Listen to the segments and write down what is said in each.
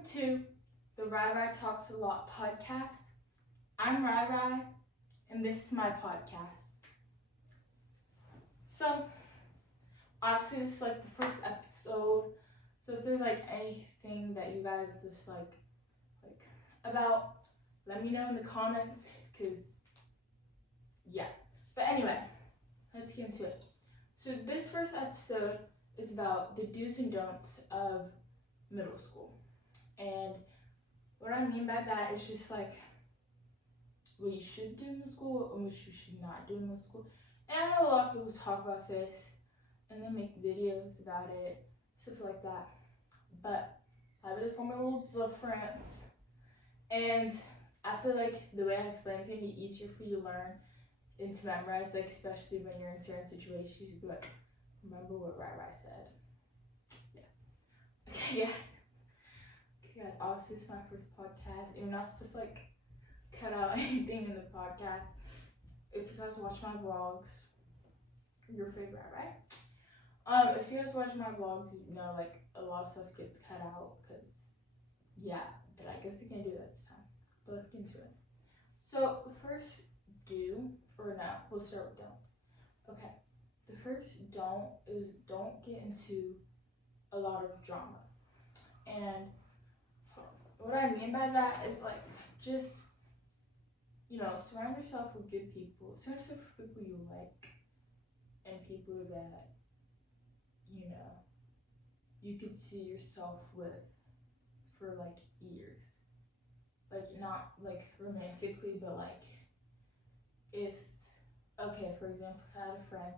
Welcome to the RYRY Talks a Lot podcast. I'm RYRY, and this is my podcast. So, obviously this is like the first episode, so if there's like anything that you guys dislike about, let me know in the comments, because yeah. But anyway, let's get into it. So this first episode is about the do's and don'ts of middle school. And what I mean by that is just like what you should do in middle school and what you should not do in middle school. And I know a lot of people talk about this and they make videos about it, stuff like that. But I just want a little difference. And I feel like the way I explain it is going to be easier for you to learn and to memorize, like especially when you're in certain situations. You'd be like, remember what RYRY said. Yeah. Okay, yeah. Okay, guys, obviously it's my first podcast. You're not supposed to like cut out anything in the podcast. If you guys watch my vlogs, your favorite, right? If you guys watch my vlogs, you know like a lot of stuff gets cut out because yeah, but I guess you can't do that this time. But let's get into it. So the first do, or no, we'll start with don't. Okay, the first don't is don't get into a lot of drama. And what I mean by that is like just, you know, surround yourself with good people. Surround yourself with people you like and people that, you know, you could see yourself with for like years. Like not like romantically, but like if, okay, for example, if I had a friend,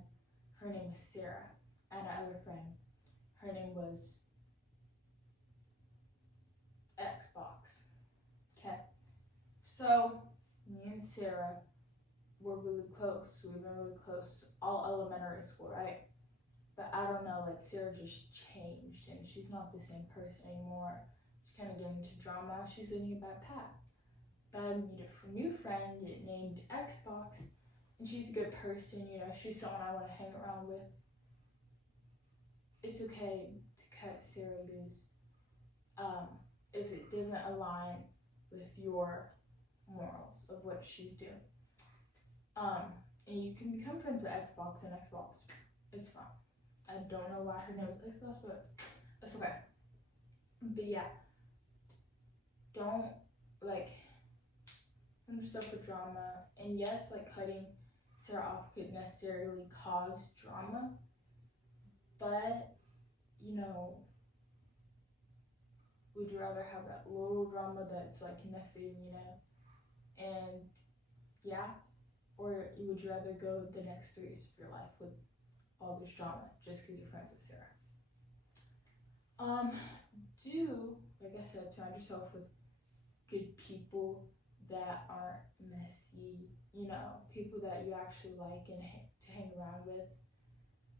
her name was Sarah, and another friend, her name was Xbox. Okay, so me and Sarah were really close. We've been really close all elementary school, right? But I don't know, like Sarah just changed and she's not the same person anymore. She's kind of getting into drama. She's leading a bad path. But I made a new friend named Xbox, and she's a good person. You know, she's someone I want to hang around with. It's okay to cut Sarah loose if it doesn't align with your morals of what she's doing. And you can become friends with Xbox and Xbox. It's fine. I don't know why her name is Xbox, but it's okay. But yeah, don't like end yourself with drama. And yes, like cutting Sarah off could necessarily cause drama, but you know, would you rather have that little drama that's like nothing, you know, and yeah, or would you rather go the next 3 years of your life with all this drama just because you're friends with Sarah? Do, like I said, surround yourself with good people that aren't messy, you know, people that you actually like and to hang around with.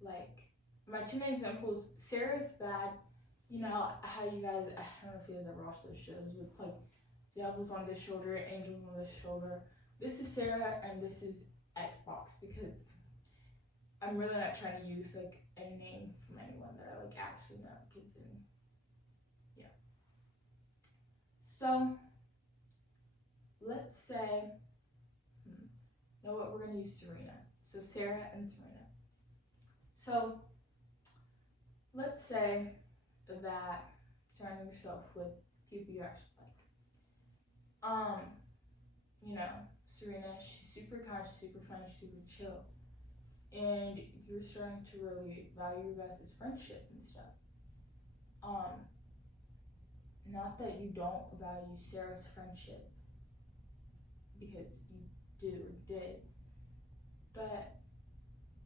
Like, my 2 main examples, Sarah's bad, you know, how you guys, I don't know if you guys ever watched those shows, but it's like, Devil's on this shoulder, Angel's on this shoulder. This is Sarah, and this is Xbox, because I'm really not trying to use, like, a name from anyone that I, like, actually know, because then, yeah. So, let's say, know what, we're going to use Serena. So, Sarah and Serena. So, let's say that surrounding yourself with people you actually like. You know, Serena, she's super kind, she's super fun, she's super chill. And you're starting to really value your guys' friendship and stuff. Not that you don't value Sarah's friendship, because you do or did, but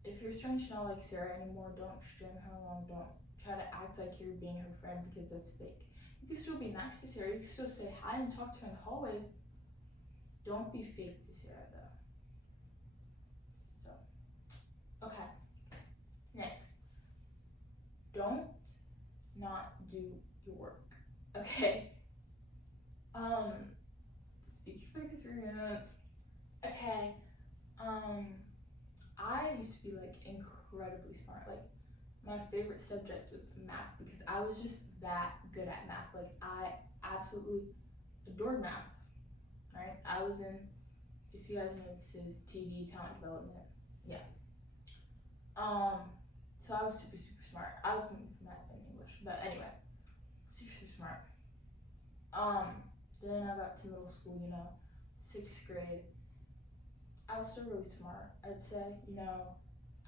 if you're starting to not like Sarah anymore, don't string her along, don't try to act like you're being her friend, because that's fake. You can still be nice to Sarah, you can still say hi and talk to her in the hallways. Don't be fake to Sarah though. So, okay. Next. Don't not do your work. Okay. Speaking from experience. Okay. I used to be like incredibly smart. Like my favorite subject was math because I was just that good at math. Like I absolutely adored math, right? I was in, if you guys know, this is TD, talent development. Yeah. So I was super, super smart. I was in math and English, but anyway, super, super smart. Then I got to middle school, 6th grade. I was still really smart, I'd say.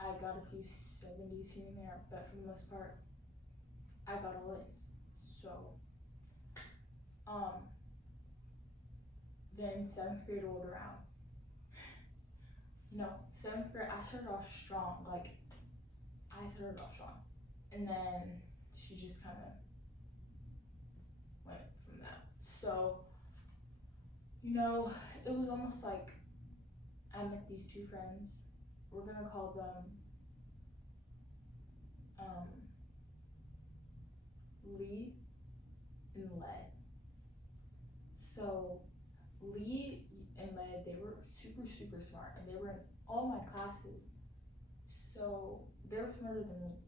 I got a few 70s here and there, but for the most part, I got all A's. So, then 7th grade rolled around. 7th grade, I started off strong. And then she just kind of went from that. So, it was almost like I met these two friends. We're gonna call them Lee and Led. So Lee and Led, they were super, super smart, and they were in all my classes. So they were smarter than me.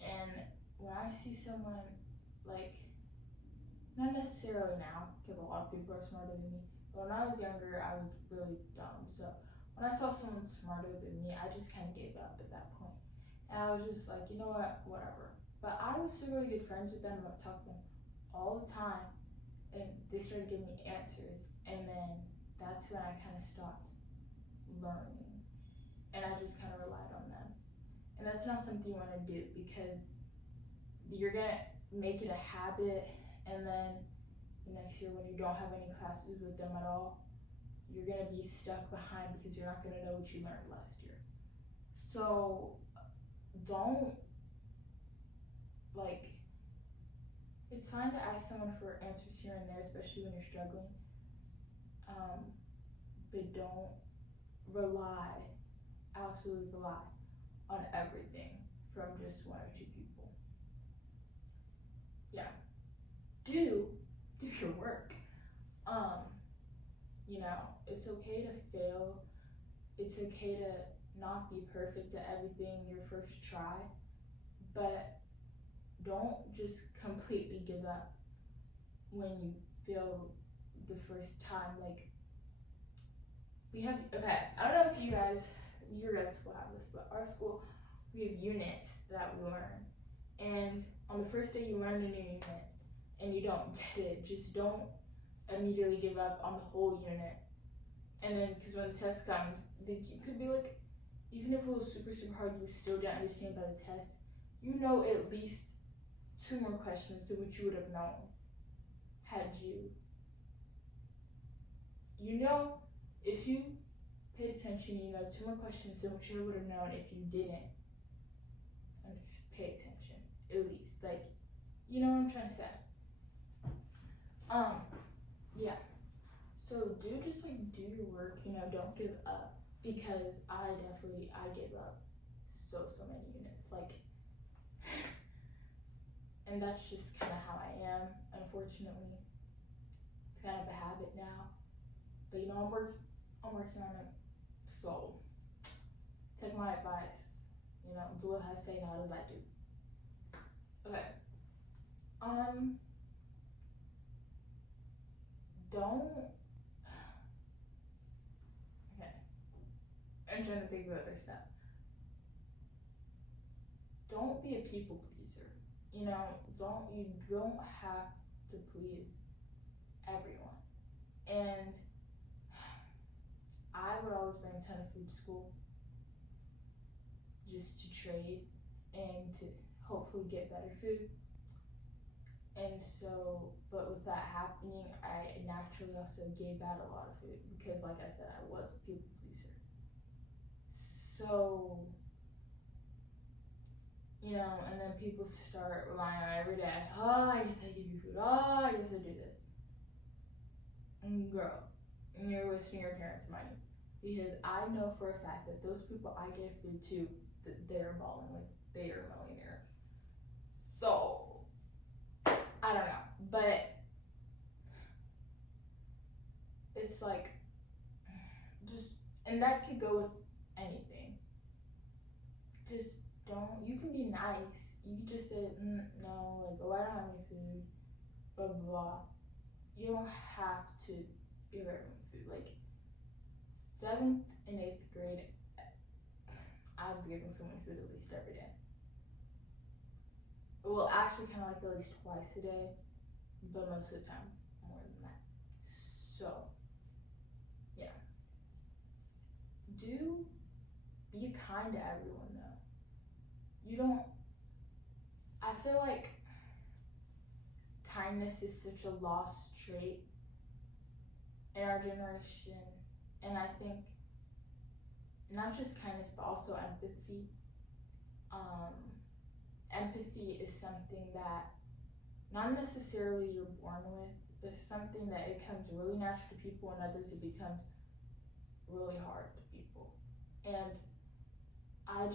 And when I see someone, not necessarily now, because a lot of people are smarter than me, but when I was younger, I was really dumb. So when I saw someone smarter than me, I just kind of gave up at that point. And I was just like, you know what, whatever. But I was still really good friends with them. I would talk to them all the time. And they started giving me answers. And then that's when I kind of stopped learning. And I just kind of relied on them. And that's not something you want to do, because you're going to make it a habit. And then the next year, when you don't have any classes with them at all, you're going to be stuck behind because you're not going to know what you learned last year. So don't, it's fine to ask someone for answers here and there, especially when you're struggling. But don't absolutely rely on everything from just one or two people. Yeah. Do your work. It's okay to fail. It's okay to not be perfect at everything your first try, but don't just completely give up when you fail the first time. I don't know if your guys' school have this, but our school, we have units that we learn. And on the first day you learn a new unit and you don't get it, just don't immediately give up on the whole unit. And then, because when the test comes, you could be even if it was super, super hard, you still didn't understand by the test, at least 2 more questions than what you would have known had you. If you paid attention, 2 more questions than what you would have known if you didn't. And just pay attention, at least. You know what I'm trying to say. Yeah. So do your work, don't give up, because I gave up so many units, and that's just kind of how I am, unfortunately. It's kind of a habit now, but I'm working on it, so take my advice, do what I say, not as I do. Okay. I'm trying to think of other stuff. Don't be a people pleaser. You don't have to please everyone. And I would always bring a ton of food to school, just to trade and to hopefully get better food. And so, but with that happening, I naturally also gave out a lot of food, because like I said, I was a people pleaser. So, and then people start relying on every day. Oh, yes, I give you food. Oh, yes, I do this. And girl, you're wasting your parents' money. Because I know for a fact that those people I gave food to, that they're balling, they are millionaires. So, I don't know, but it's and that could go with anything. Just you can be nice. You can just say, no, I don't have any food, blah, blah, blah. you don't have to give everyone food. Like 7th and 8th grade, I was giving someone food at least every day. Well, actually, kind of like at least twice a day, but most of the time, more than that. So, yeah. Be kind to everyone, though. You don't, I feel like kindness is such a lost trait in our generation, and I think not just kindness, but also empathy. Empathy is something that not necessarily you're born with, but something that it comes really natural to people, and others it becomes really hard to people. And I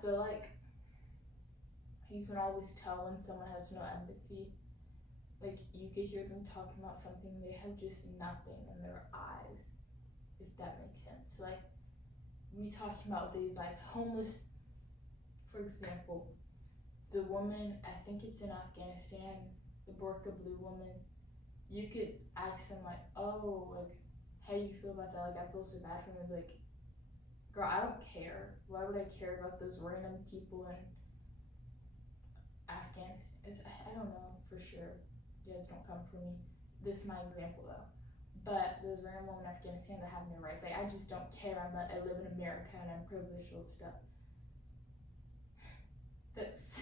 feel like you can always tell when someone has no empathy. Like you could hear them talking about something, they have just nothing in their eyes, if that makes sense. Like we talking about these like homeless, for example, the woman, I think it's in Afghanistan, the burqa blue woman, you could ask them like, oh, like, how do you feel about that? Like, I feel so bad for them. Like, girl, I don't care. Why would I care about those random people in Afghanistan? I don't know for sure. You guys don't come for me. This is my example though. But those random women in Afghanistan that have no rights, like, I just don't care. I live in America and I'm privileged with stuff. That's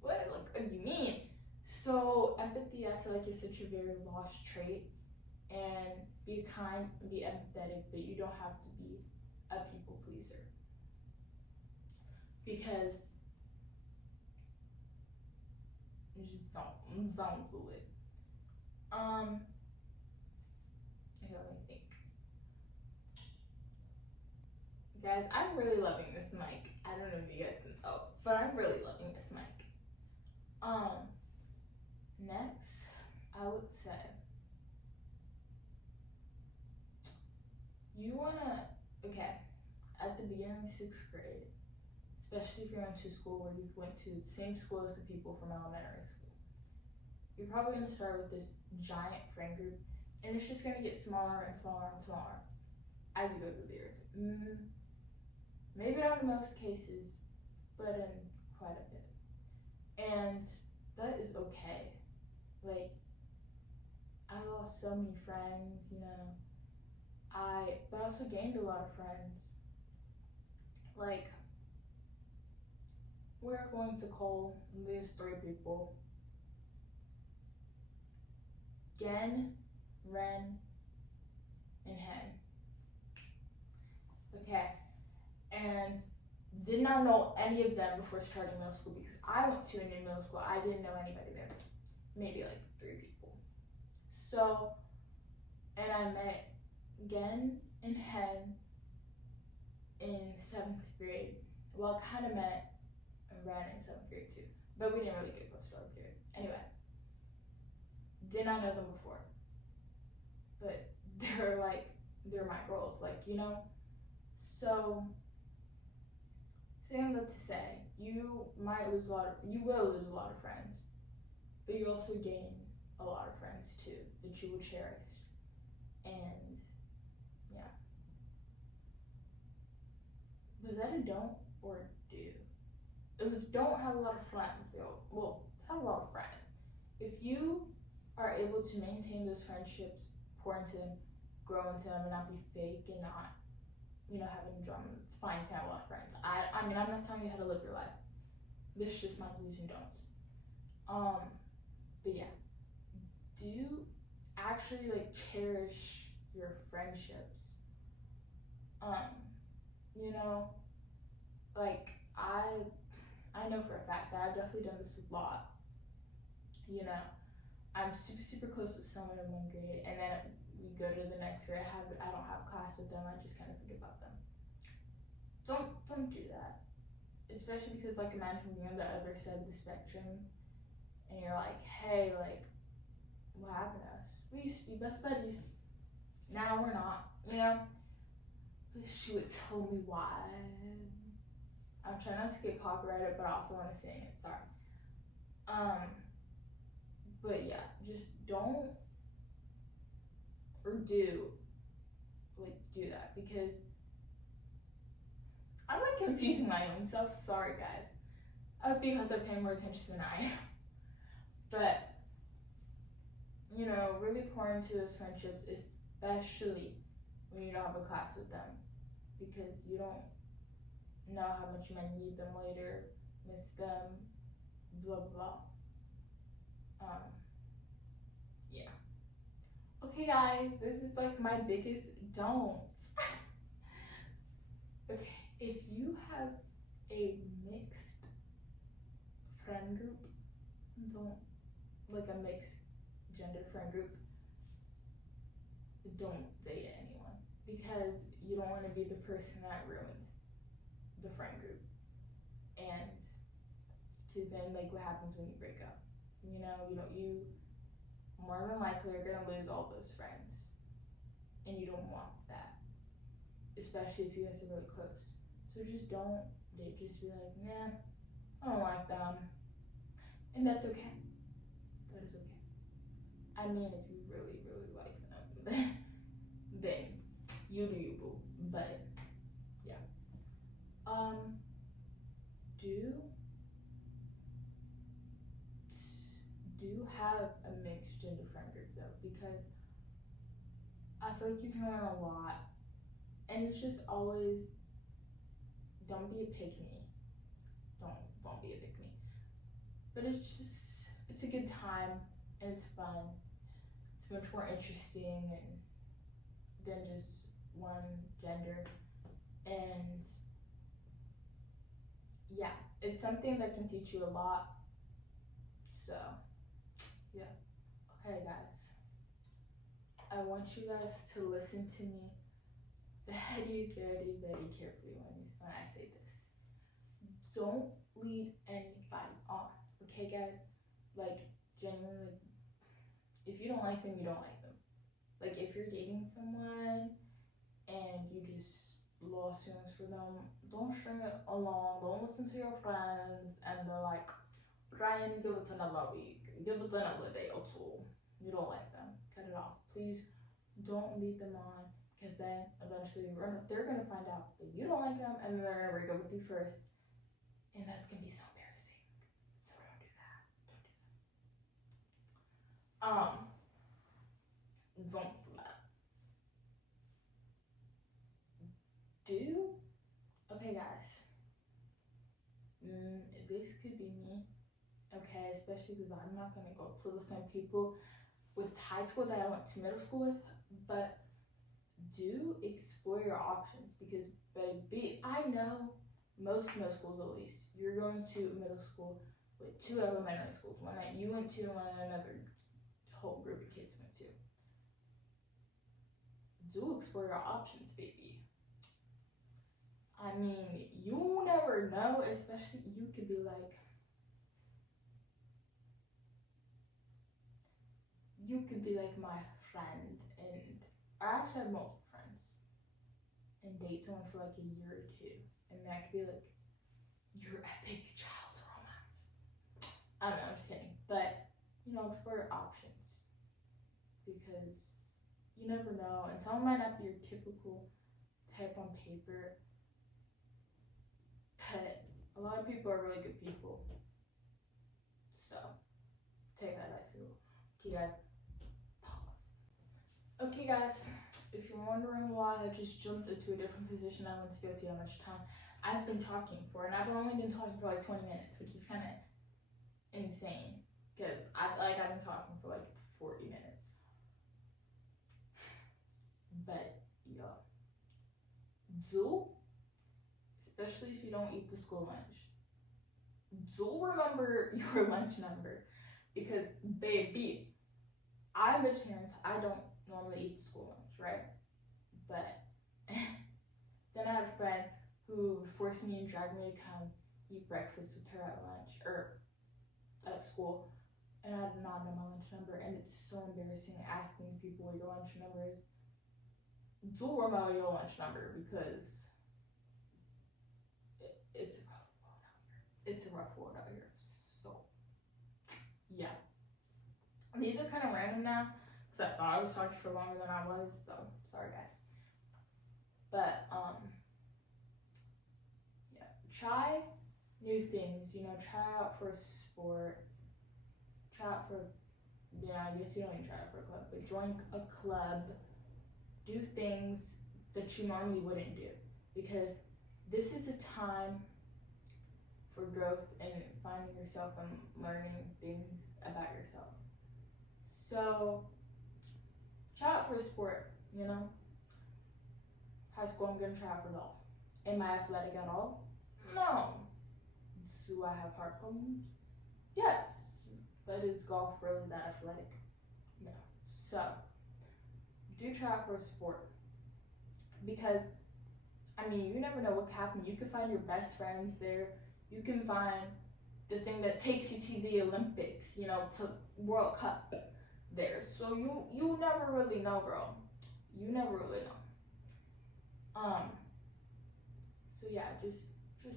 what do you mean? So empathy, I feel like, is such a very lost trait. And be kind and be empathetic, but you don't have to be a people pleaser, because you just don't sound so lit. Okay, let me think. Guys, I'm really loving this mic. I don't know if you guys can tell, but I'm really loving this mic. Next, I would say you wanna, okay, at the beginning of 6th grade, especially if you're going to school where you went to the same school as the people from elementary school, you're probably gonna start with this giant friend group, and it's just gonna get smaller and smaller and smaller as you go through the years. Maybe not in most cases, but in quite a bit. And that is okay. Like, I lost so many friends, you know. But I also gained a lot of friends. Like, we're going to call these 3 people Gen, Ren, and Hen. Okay. And did not know any of them before starting middle school, because I went to a new middle school. I didn't know anybody there. Maybe like 3 people. So, and I met Gen and Hen in 7th grade. Well, I kind of met Ren in 7th grade too, but we didn't really get close to 8th grade. Anyway, did not know them before, but they're my girls, like, you know. So, saying that to say, you will lose a lot of friends, but you also gain a lot of friends too that you will cherish. And yeah. Was that a don't or a do? It was don't have a lot of friends. Well, have a lot of friends. If you are able to maintain those friendships, pour into them, grow into them, and not be fake and not, you know, having drama, it's fine to have a lot of friends. I mean, I'm not telling you how to live your life. This is just my do's and don'ts. But yeah, do actually like cherish your friendships. You know, like I know for a fact that I've definitely done this a lot. You know, I'm super close with someone in 1st grade, and then we go to the next grade. I don't have class with them. I just kind of forget about them. Don't do that, especially because, like, imagine being on the other side of the spectrum, and you're like, hey, like, what happened to us? We used to be best buddies. Now we're not. You know. She would tell me why. I'm trying not to get copyrighted, but I also want to sing it. Sorry. But yeah, just don't or do that, because I'm like confusing my own self. Sorry guys. Because they're paying more attention than I am. But really pour into those friendships, especially when you don't have a class with them, because you don't know how much you might need them later, miss them, blah blah. Yeah. Okay guys, this is like my biggest don't. Okay, if you have a mixed friend group, don't like a mixed gender friend group, don't date anyone, because you don't want to be the person that ruins the friend group. And because then like what happens when you break up, you more than likely are gonna lose all those friends, and you don't want that, especially if you guys are really close. So just don't date. Just be like, nah, I don't like them, and that's okay. That is okay. I mean, if you really really like them, then you do you, boo. But yeah, do have a mixed gender friend group though, because I feel like you can learn a lot, and it's just always, don't be a pick me. Don't be a pick me. But it's a good time, and it's fun. It's much more interesting than just one gender. And yeah, it's something that can teach you a lot. So yeah. Okay guys, I want you guys to listen to me very very very carefully when I say this. Don't lead anybody on, okay guys? Like, genuinely, if you don't like them, you don't like them. Like, if you're dating someone and you just lost feelings for them, don't string it along. Don't listen to your friends and they're like, Ryan, give it another week, give it another day or two. You don't like them, cut it off. Please don't lead them on, because then eventually they're gonna find out that you don't like them, and then they're gonna break up with you first, and that's gonna be so embarrassing. So don't do that. Don't do that. Okay guys, this could be me, okay, especially because I'm not gonna go to the same people with high school that I went to middle school with, but do explore your options, because baby, I know most middle schools, at least, you're going to middle school with 2 elementary schools, one that you went to and one that another whole group of kids went to. Do explore your options, baby. I mean, you never know, especially you could be like, my friend, and I actually have multiple friends, and date someone for like a year or 2, and that could be like your epic child romance. I don't know, I'm just kidding. But explore your options, because you never know, and someone might not be your typical type on paper, but a lot of people are really good people. So take that advice, people. Okay guys, pause. Okay guys, if you're wondering why I just jumped into a different position, I went to go see how much time I've been talking for, and I've only been talking for like 20 minutes, which is kind of insane, because I've been talking for like 40 minutes. But yeah, especially if you don't eat the school lunch, remember your lunch number, because baby, I'm vegetarian, so I don't normally eat the school lunch, right? But then I had a friend who forced me and dragged me to come eat breakfast with her at lunch, or at school, and I did not know my lunch number, and it's so embarrassing asking people what your lunch number is. Do remember your lunch number, because it's a rough world out here. It's a rough world out here. So yeah. These are kind of random now, because I thought I was talking for longer than I was, so sorry guys. But, yeah, try new things, try out for a sport, try out for, I guess you don't even try out for a club, but join a club, do things that you normally wouldn't do, because this is a time for growth and finding yourself and learning things about yourself. So, try out for a sport, High school, I'm gonna try out for golf. Am I athletic at all? No. Do I have heart problems? Yes. But is golf really that athletic? No. So, do try out for a sport. Because, you never know what can happen. You can find your best friends there. You can find the thing that takes you to the Olympics, to World Cup there. So you never really know, girl. You never really know. So yeah, just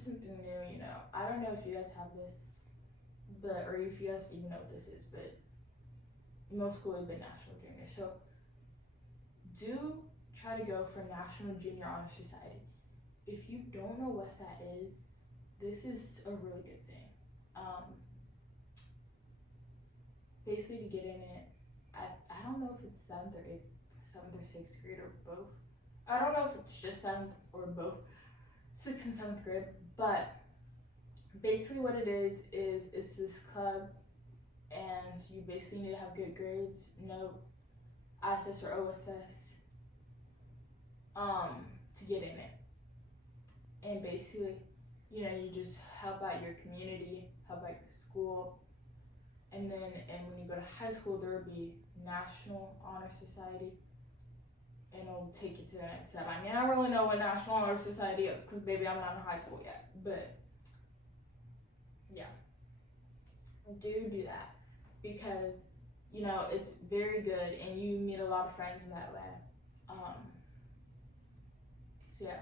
something new, I don't know if you guys have this, or if you guys even know what this is, but middle school has been National Junior. So do try to go for National Junior Honor Society. If you don't know what that is, this is a really good thing. Basically to get in it, I don't know if it's 7th or 6th grade or both. I don't know if it's just 7th or both, 6th and 7th grade, but basically what it is it's this club, and you basically need to have good grades, no ISS or OSS, to get in it. And basically, you just help out your community, help out your school, and when you go to high school, there will be National Honor Society, and it'll take you to the next step. I don't really know what National Honor Society is, because baby, I'm not in high school yet, but yeah, do that, because it's very good, and you meet a lot of friends in that way. So yeah,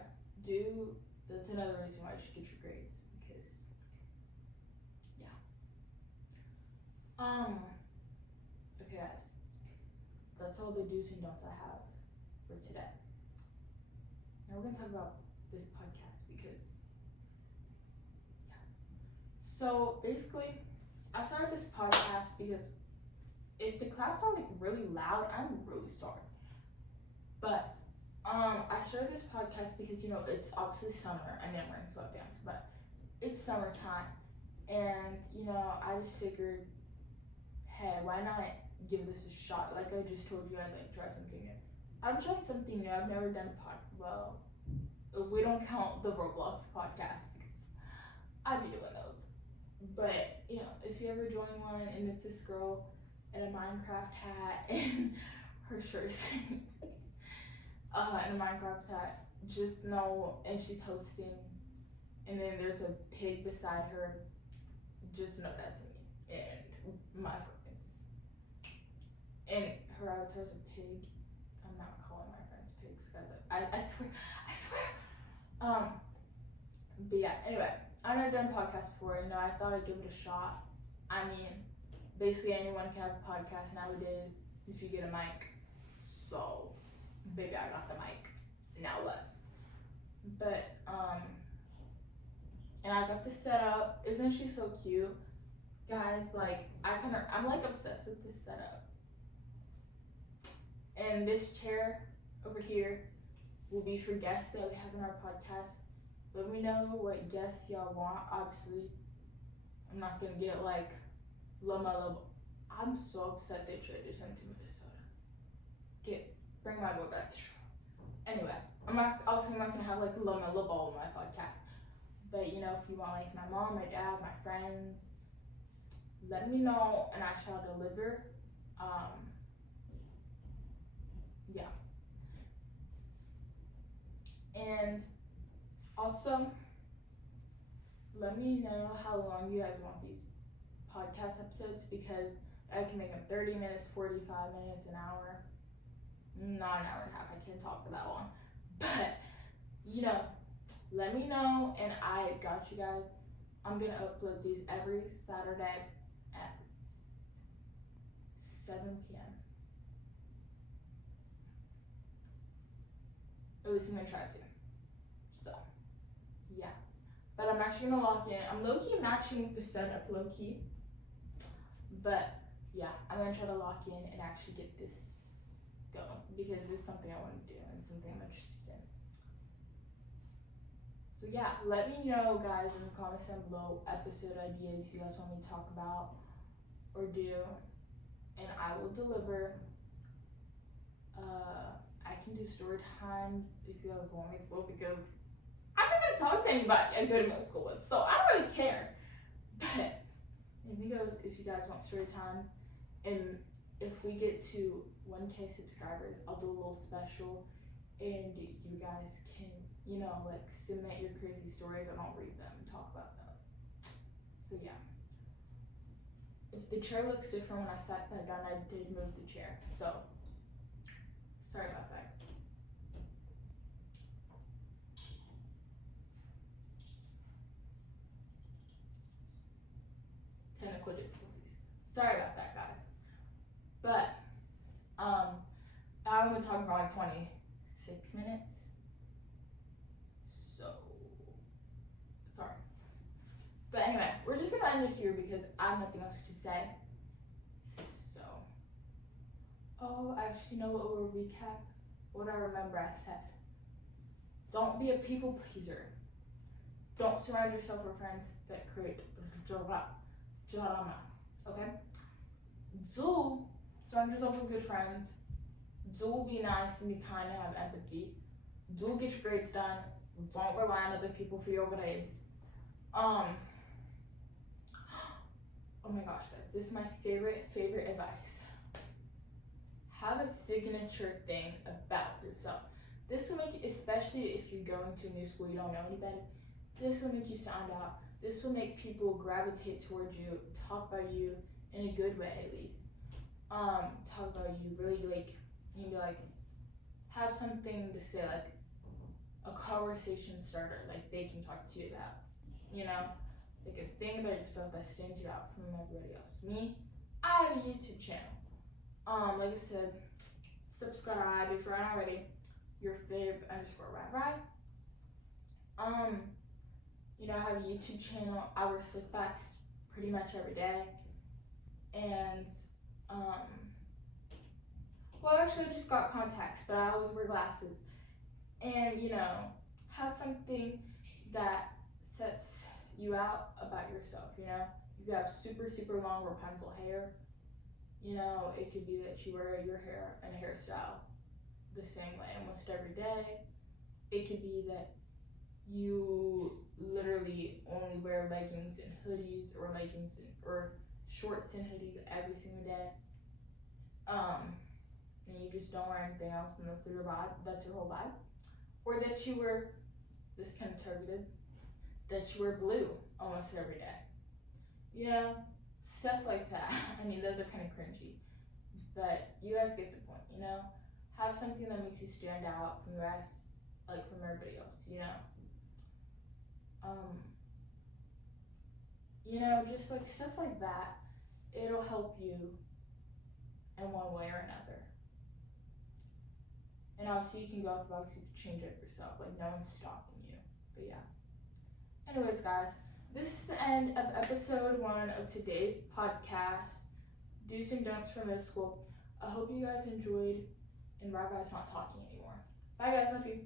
that's another reason why you should get your grades, because yeah. Okay guys, that's all the do's and don'ts I have for today. Now we're gonna talk about this podcast, because yeah. So basically, I started this podcast because if the claps are really loud, I'm really sorry. But I started this podcast because it's obviously summer. I'm wearing sweatpants, but it's summertime, and I just figured, hey, why not give this a shot? Like I just told you guys, try something new. I'm trying something new. I've never done a well, if we don't count the Roblox podcast, because I'd be doing those. But if you ever join one and it's this girl in a Minecraft hat and her shirt's in a Minecraft hat, just know, and she's hosting, and then there's a pig beside her, just know that's me and my friends. And her avatar's a pig. I'm not calling my friends pigs, guys. I swear. But yeah, anyway, I've never done a podcast before, I thought I'd give it a shot. Basically anyone can have a podcast nowadays if you get a mic. So, baby, I got the mic. Now what? But, and I got this setup. Isn't she so cute? Guys, I'm obsessed with this setup. And this chair over here will be for guests that we have in our podcast. Let me know what guests y'all want. Obviously, I'm not gonna get Loma. I'm so upset they traded him to Minnesota. Bring my boy back to Charlotte. Anyway, I'm not gonna have Loma Ball on my podcast. But if you want my mom, my dad, my friends, let me know and I shall deliver. Yeah. And also, let me know how long you guys want these podcast episodes, because I can make them 30 minutes, 45 minutes, an hour. Not an hour and a half, I can't talk for that long. But, let me know, and I got you guys. I'm gonna upload these every Saturday at 7 7 p.m. At least I'm gonna try to. So, yeah. But I'm actually gonna lock in. I'm low-key matching with the setup, low-key. But, yeah, I'm gonna try to lock in and actually get this going. Because it's something I want to do and something I'm interested in. So, yeah, let me know, guys, in the comments down below episode ideas you guys want me to talk about or do. And I will deliver. I can do story times if you guys want me to, because I'm not gonna talk to anybody I go to middle school with, so I don't really care. But if you guys want story times, and if we get to 1K subscribers, I'll do a little special, and you guys can, like, submit your crazy stories, and I'll read them and talk about them. So yeah. If the chair looks different when I sat that down, I did move the chair, so sorry about that. Technical difficulties. Sorry about that, guys. But I'm gonna talk about like 26 minutes. So sorry. But anyway, we're just gonna end it here because I have nothing else to say. So, actually, know what we'll recap? What I remember I said. Don't be a people pleaser. Don't surround yourself with friends that create drama. Okay? Do surround yourself with good friends. Do be nice and be kind and have empathy. Do get your grades done. Don't rely on other people for your grades. Oh my gosh, guys, this is my favorite advice. Have a signature thing about yourself. This will make you, especially if you're going to a new school, you don't know anybody, this will make you stand out. This will make people gravitate towards you, talk about you in a good way at least. Talk about you, really have something to say, like a conversation starter, like they can talk to you about, like a thing about yourself that stands you out from everybody else. Me, I have a YouTube channel. Like I said, subscribe if you're not already. Your fave _RYRY. I have a YouTube channel. I wear slickbacks pretty much every day. And, actually I just got contacts, but I always wear glasses. And, have something that sets you out about yourself, You have super, super long Rapunzel hair. It could be that you wear your hair and hairstyle the same way almost every day. It could be that you literally only wear leggings and hoodies, or or shorts and hoodies every single day. And you just don't wear anything else, and that's your vibe, that's your whole vibe. Or that you wear, this kind of targeted, that you wear blue almost every day. Stuff like that. I mean, those are kind of cringy, but you guys get the point, Have something that makes you stand out from the rest, like from everybody else, just like stuff like that. It'll help you in one way or another. And obviously you can go out the box, you can change it yourself, like no one's stopping you. But yeah. Anyways, guys, this is the end of episode 1 of today's podcast, Do's and Don'ts for Middle School. I hope you guys enjoyed, and RYRY's not talking anymore. Bye guys, love you.